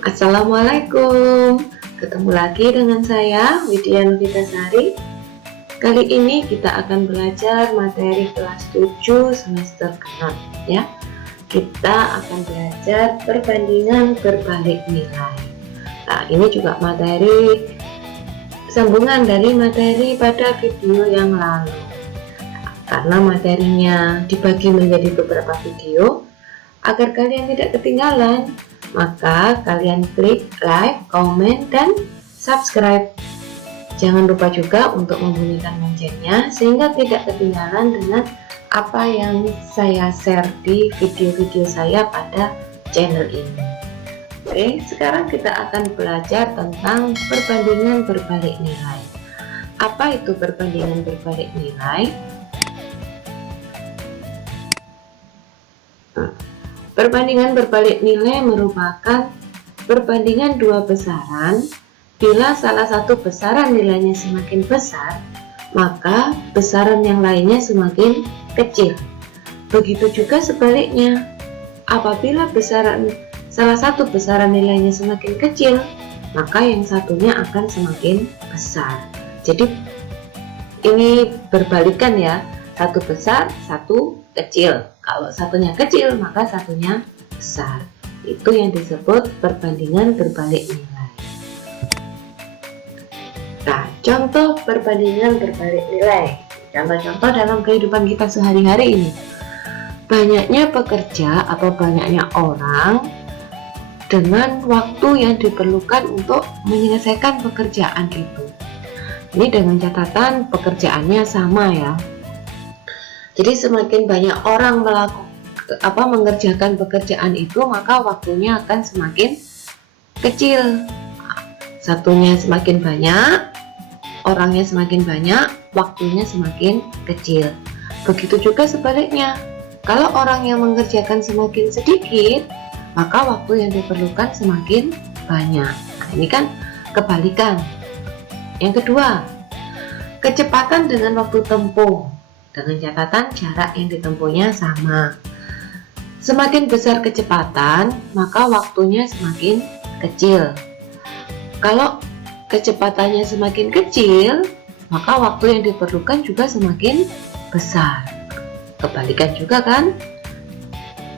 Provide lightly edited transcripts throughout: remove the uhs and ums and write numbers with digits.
Assalamualaikum, ketemu lagi dengan saya Widya Novitasari. Kali ini kita akan belajar materi kelas 7 semester ke-6 ya. Kita akan belajar perbandingan berbalik nilai. Nah, ini juga materi sambungan dari materi pada video yang lalu. Karena materinya dibagi menjadi beberapa video, agar kalian tidak ketinggalan, maka kalian klik like, komen, dan subscribe. Jangan lupa juga untuk membunyikan loncengnya sehingga tidak ketinggalan dengan apa yang saya share di video-video saya pada channel ini. Oke, sekarang kita akan belajar tentang perbandingan berbalik nilai. Apa itu perbandingan berbalik nilai? Perbandingan berbalik nilai merupakan perbandingan dua besaran. Bila salah satu besaran nilainya semakin besar, maka besaran yang lainnya semakin kecil. Begitu juga sebaliknya. Apabila salah satu besaran nilainya semakin kecil, maka yang satunya akan semakin besar. Jadi ini berbalikan ya, satu besar, satu kecil. Kalau satunya kecil, maka satunya besar. Itu yang disebut perbandingan berbalik nilai. Nah, contoh perbandingan berbalik nilai. Contoh-contoh dalam kehidupan kita sehari-hari ini. Banyaknya pekerja atau banyaknya orang dengan waktu yang diperlukan untuk menyelesaikan pekerjaan itu. Ini dengan catatan pekerjaannya sama ya. Jadi semakin banyak orang mengerjakan pekerjaan itu, maka waktunya akan semakin kecil. Satunya semakin banyak, orangnya semakin banyak, waktunya semakin kecil. Begitu juga sebaliknya. Kalau orang yang mengerjakan semakin sedikit, maka waktu yang diperlukan semakin banyak. Nah, ini kan kebalikan. Yang kedua, kecepatan dengan waktu tempuh. Dengan catatan jarak yang ditempuhnya sama. Semakin besar kecepatan, maka waktunya semakin kecil. Kalau kecepatannya semakin kecil, maka waktu yang diperlukan juga semakin besar. Kebalikan juga kan?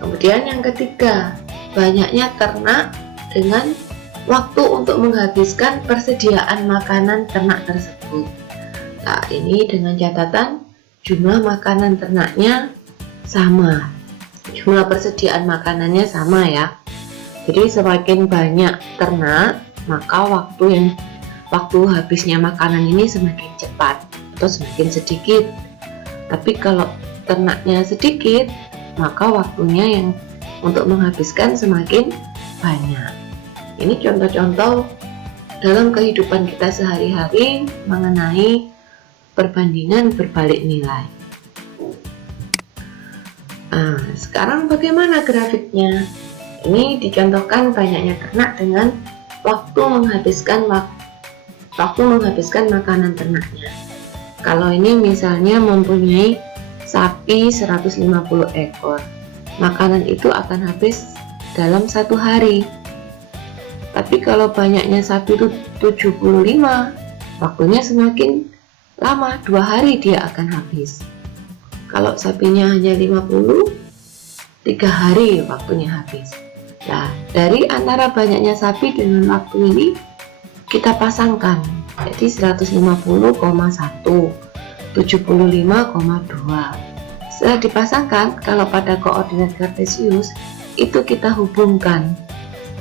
Kemudian yang ketiga, banyaknya ternak dengan waktu untuk menghabiskan persediaan makanan ternak tersebut. Nah, ini dengan catatan jumlah makanan ternaknya sama, jumlah persediaan makanannya sama ya. Jadi semakin banyak ternak, maka waktu habisnya makanan ini semakin cepat atau semakin sedikit. Tapi kalau ternaknya sedikit, maka waktunya yang untuk menghabiskan semakin banyak. Ini contoh-contoh dalam kehidupan kita sehari-hari mengenai perbandingan berbalik nilai. Nah, sekarang bagaimana grafiknya? Ini dicontohkan banyaknya ternak dengan waktu menghabiskan makanan ternaknya. Kalau ini misalnya mempunyai sapi 150 ekor, makanan itu akan habis dalam 1 hari. Tapi kalau banyaknya sapi itu 75, waktunya semakin lama, 2 hari dia akan habis. Kalau sapinya hanya 50, 3 hari waktunya habis. Nah, dari antara banyaknya sapi dengan waktu ini kita pasangkan. Jadi 150,1, 75,2. Setelah dipasangkan, kalau pada koordinat kartesius itu kita hubungkan.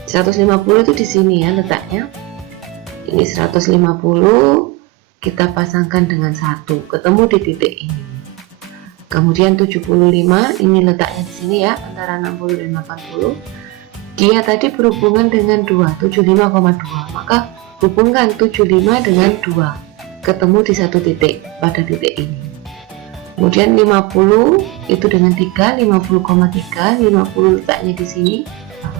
150 itu di sini ya letaknya. Ini 150 kita pasangkan dengan 1, ketemu di titik ini. Kemudian 75 ini letaknya di sini ya, antara 60 dan 80. Dia tadi berhubungan dengan 2, 75,2. Maka hubungkan 75 dengan 2, ketemu di satu titik pada titik ini. Kemudian 50 itu dengan 3, 50,3, 50 letaknya di sini,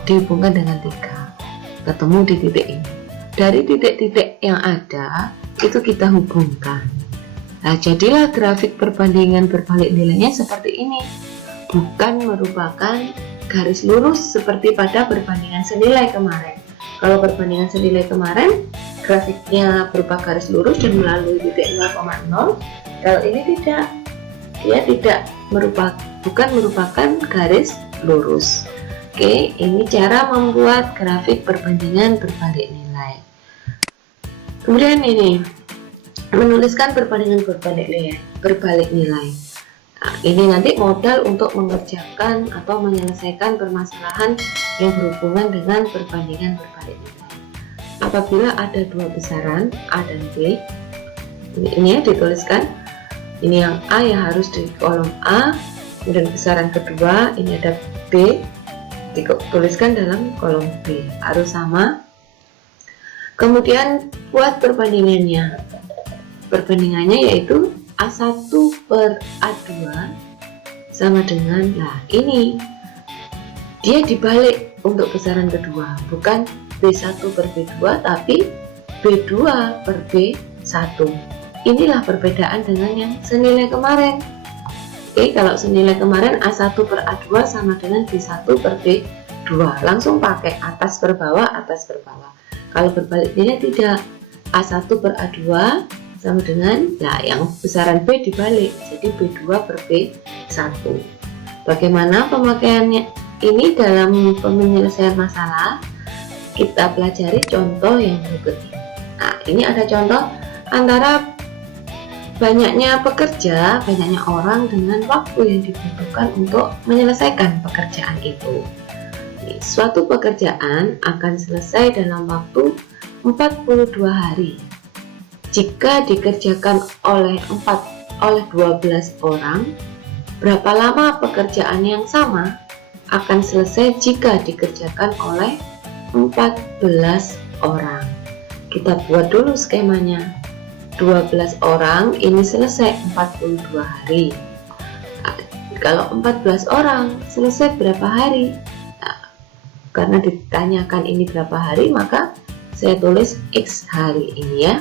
dihubungkan dengan 3, ketemu di titik ini. Dari titik-titik yang ada itu kita hubungkan. Nah, jadilah grafik perbandingan berbalik nilainya seperti ini, bukan merupakan garis lurus seperti pada perbandingan senilai kemarin. Kalau perbandingan senilai kemarin, grafiknya berupa garis lurus dan melalui titik 0,0. Kalau ini tidak, dia bukan merupakan garis lurus. Oke, ini cara membuat grafik perbandingan berbalik nilai. Kemudian ini menuliskan perbandingan berbalik nilai. Nah, ini nanti modal untuk mengerjakan atau menyelesaikan permasalahan yang berhubungan dengan perbandingan berbalik nilai. Apabila ada dua besaran A dan B, ini ya dituliskan. Ini yang A ya harus di kolom A, kemudian besaran kedua ini ada B, dituliskan dalam kolom B, harus sama. Kemudian buat perbandingannya. Perbandingannya yaitu A1 per A2 sama dengan, nah ini dia dibalik untuk besaran kedua, bukan B1 per B2 tapi B2 per B1. Inilah perbedaan dengan yang senilai kemarin. Oke, kalau senilai kemarin A1 per A2 sama dengan B1 per B2, langsung pakai atas per bawah, atas per bawah. Kalau berbalik nilai tidak, A1 per A2 sama dengan, ya yang besaran B dibalik, jadi B2 per B1. Bagaimana pemakaiannya ini dalam penyelesaian masalah? Kita pelajari contoh yang berikut ini. Nah, ini ada contoh antara banyaknya pekerja, banyaknya orang dengan waktu yang dibutuhkan untuk menyelesaikan pekerjaan itu. Suatu pekerjaan akan selesai dalam waktu 42 hari. Jika dikerjakan oleh 12 orang, berapa lama pekerjaan yang sama akan selesai jika dikerjakan oleh 14 orang? Kita buat dulu skemanya. 12 orang ini selesai 42 hari. Nah, kalau 14 orang selesai berapa hari? Nah, karena ditanyakan ini berapa hari, maka saya tulis X hari ini ya.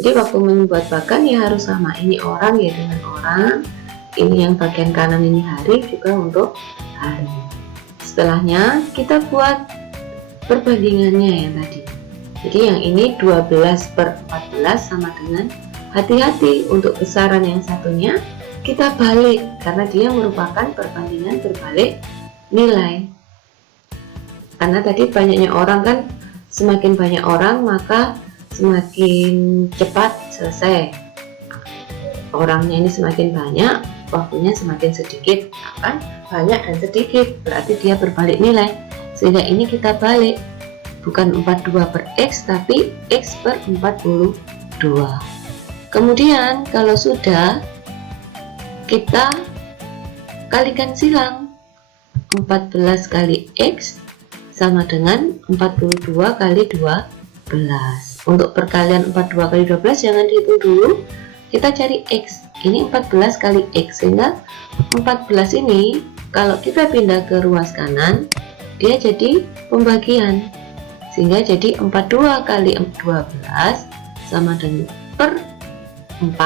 Jadi waktu membuat bagan ya harus sama, ini orang ya dengan orang, ini yang bagian kanan ini hari juga untuk hari. Setelahnya kita buat perbandingannya yang tadi. Jadi yang ini 12 per 14 sama dengan, hati-hati untuk besaran yang satunya kita balik karena dia merupakan perbandingan berbalik nilai. Karena tadi banyaknya orang kan, semakin banyak orang maka semakin cepat selesai. Orangnya ini semakin banyak, waktunya semakin sedikit. Kan banyak dan sedikit berarti dia berbalik nilai, sehingga ini kita balik, bukan 42 per X tapi X per 42. Kemudian kalau sudah, kita kalikan silang. 14 kali X sama dengan 42 kali 12. Untuk perkalian 42 kali 12 jangan dihitung dulu, kita cari X. Ini 14 kali X, sehingga 14 ini kalau kita pindah ke ruas kanan dia jadi pembagian, sehingga jadi 42 kali 12 sama dengan per 14.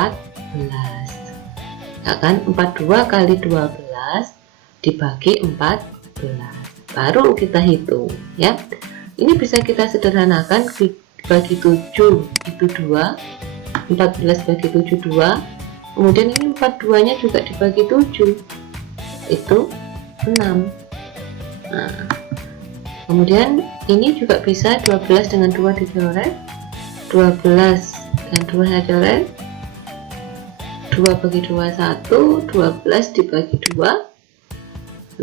Ya kan, 42 kali 12 dibagi 14, baru kita hitung ya. Ini bisa kita sederhanakan, bagi 7 itu 2, 14 bagi 7 2, kemudian ini 42 nya juga dibagi 7 itu 6. Nah, kemudian ini juga bisa 12 dengan 2 dicoret, 12 dan 2 saya coret, 2 bagi 2 1, 12 dibagi 2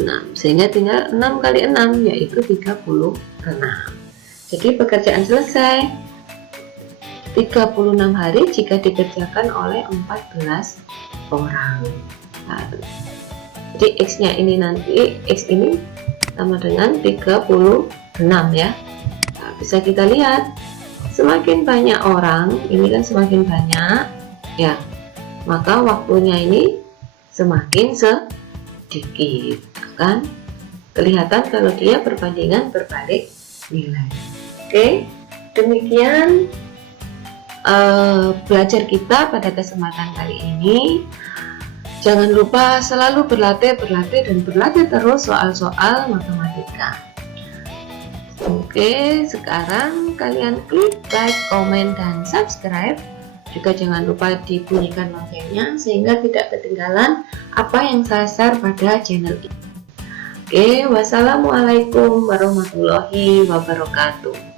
6, sehingga tinggal 6 kali 6 yaitu 36. Jadi pekerjaan selesai 36 hari jika dikerjakan oleh 14 orang. Nah, jadi X nya ini nanti, X ini sama dengan 36 ya. Nah, bisa kita lihat semakin banyak orang, ini kan semakin banyak ya, maka waktunya ini semakin sedikit, kan kelihatan kalau dia perbandingan berbalik nilai. Oke, demikian belajar kita pada kesempatan kali ini. Jangan lupa selalu berlatih dan berlatih terus soal-soal matematika. Oke, sekarang kalian klik like, comment, dan subscribe. Juga jangan lupa dibunyikan loncengnya sehingga tidak ketinggalan apa yang saya share pada channel ini. Oke, wassalamualaikum warahmatullahi wabarakatuh.